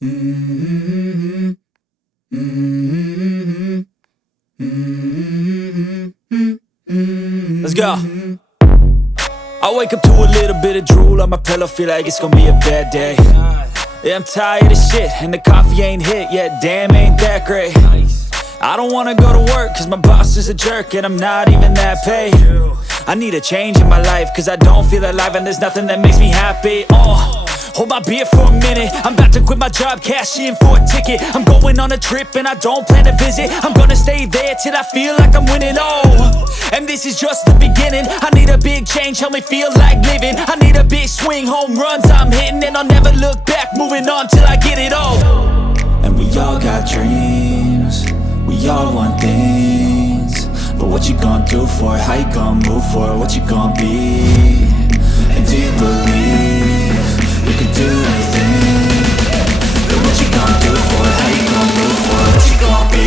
Mm-hmm. Mm-hmm. Mm-hmm. Let's go. I wake up to a little bit of drool on my pillow, feel like it's gonna be a bad day. Yeah, I'm tired of shit, and the coffee ain't hit yet, damn, ain't that great. I don't wanna go to work, cause my boss is a jerk, and I'm not even that paid. I need a change in my life, cause I don't feel alive, and there's nothing that makes me happy. Hold my beer for a minute, I'm about to quit my job, cash in for a ticket. I'm going on a trip and I don't plan to visit. I'm gonna stay there till I feel like I'm winning, and this is just the beginning. I need a big change, help me feel like living. I need a big swing, home runs I'm hitting, and I'll never look back, moving on till I get it all. And we all got dreams, we all want things, but what you gonna do for it? How you gonna move for it? What you gonna be? And do you believe you can do anything? But what you gonna do for it? How you gonna move for it? What you gonna be?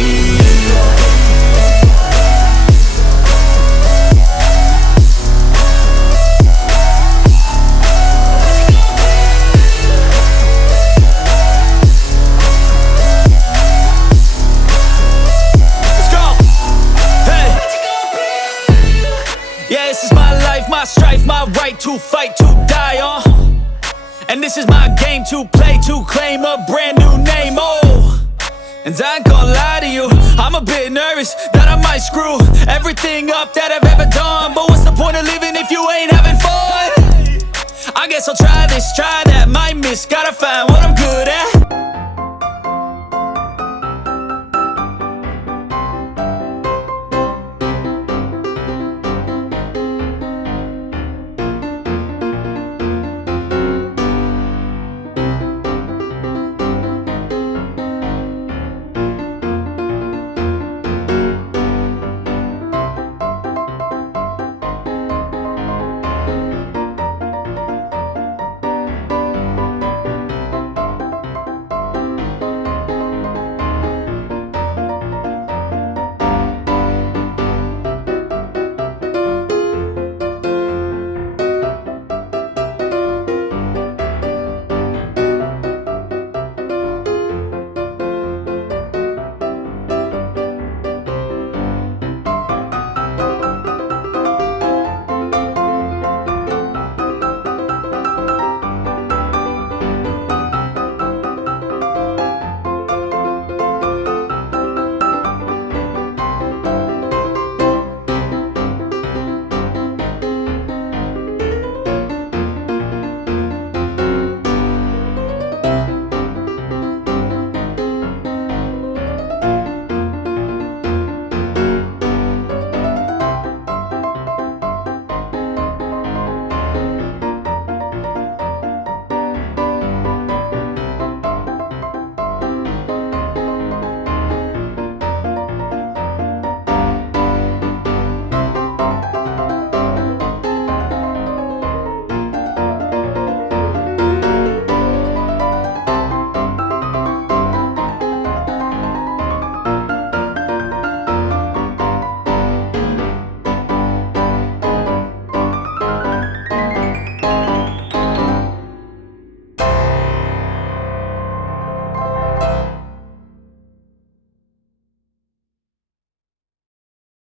Yeah, this is my life, my strife, my right to fight, to die on. And this is my game to play, to claim a brand new name, And I ain't gonna lie to you, I'm a bit nervous that I might screw everything up that I've ever done. But what's the point of living if you ain't having fun? I guess I'll try this, try that, might miss, gotta find what I'm good